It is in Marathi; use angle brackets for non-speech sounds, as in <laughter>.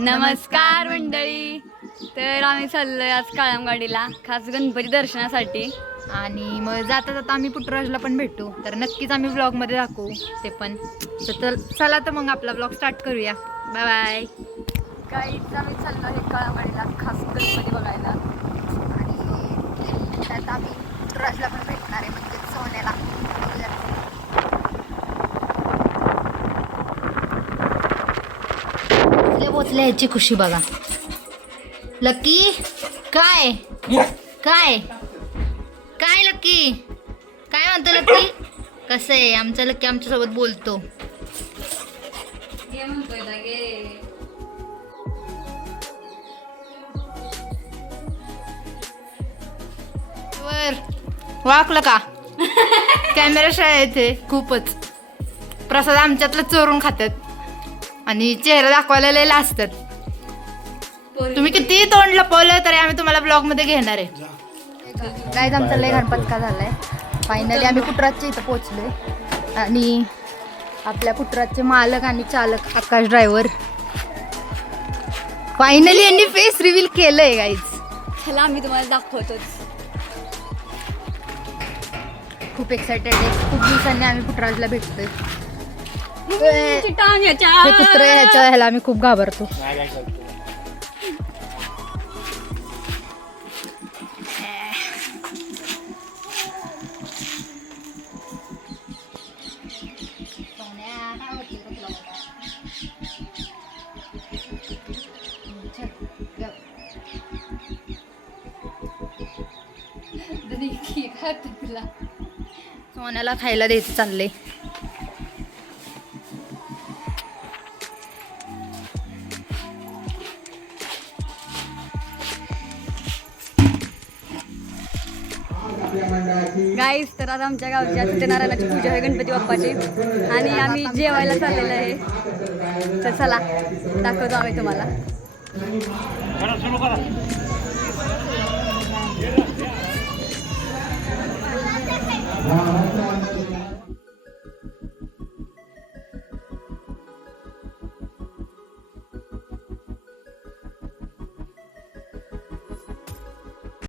नमस्कार मंडळी. तर आम्ही चाललोय आज काळमगाडीला खास गणपती दर्शनासाठी. आणि मग जाता जाता आम्ही पुटराजला पण भेटू. तर नक्कीच आम्ही ब्लॉगमध्ये दाखवू ते पण. तर चल चला तर मग आपला ब्लॉग स्टार्ट करूया. बाय बाय काहीच आम्ही चाललो आहे काळमगाडीला खास गणपती बघायला. आणि त्यात आम्ही पुटराजला पण भेटू आहे म्हणजे सोन्याला पोचल्या पोचल्या ह्याची खुशी बघा. लकी काय? काय? काय लकी? काय म्हणतो लकी? कसं आहे? आमचा लकी आमच्यासोबत बोलतो. वर. वाकलं का? <laughs> कॅमेरा शाळेत आहे. खूपच. प्रसाद आमच्यातलं चोरून खातात आणि चेहरा दाखवायला लय असतात तुम्ही किती तोंड लपवलं तरी आम्ही तुम्हाला ब्लॉगमध्ये घेणार आहे. काय आमचा लय गणपतका झालाय. फायनली आम्ही कुटराजच्या इथं पोहोचलोय. आणि आपल्या कुटराजचे मालक आणि चालक आकाश ड्रायव्हर फायनली यांनी फेस रिव्हील केलंय गाईज चला आम्ही तुम्हाला दाखवतोच. खूप एक्सायटेड आहे. खूप दिवसांनी आम्ही पुटराजला भेटतोय. हे कुत्र ह्याच्या ह्याला आम्ही खूप घाबरतो. सोन्याला खायला द्यायचं चाललंय. गाईस तर आज आमच्या गावच्या सत्यनारायणाची पूजा आहे गणपती बाप्पाची. आणि आम्ही जेवायला चाललेलं आहे. तर चला दाखवतो आम्ही तुम्हाला.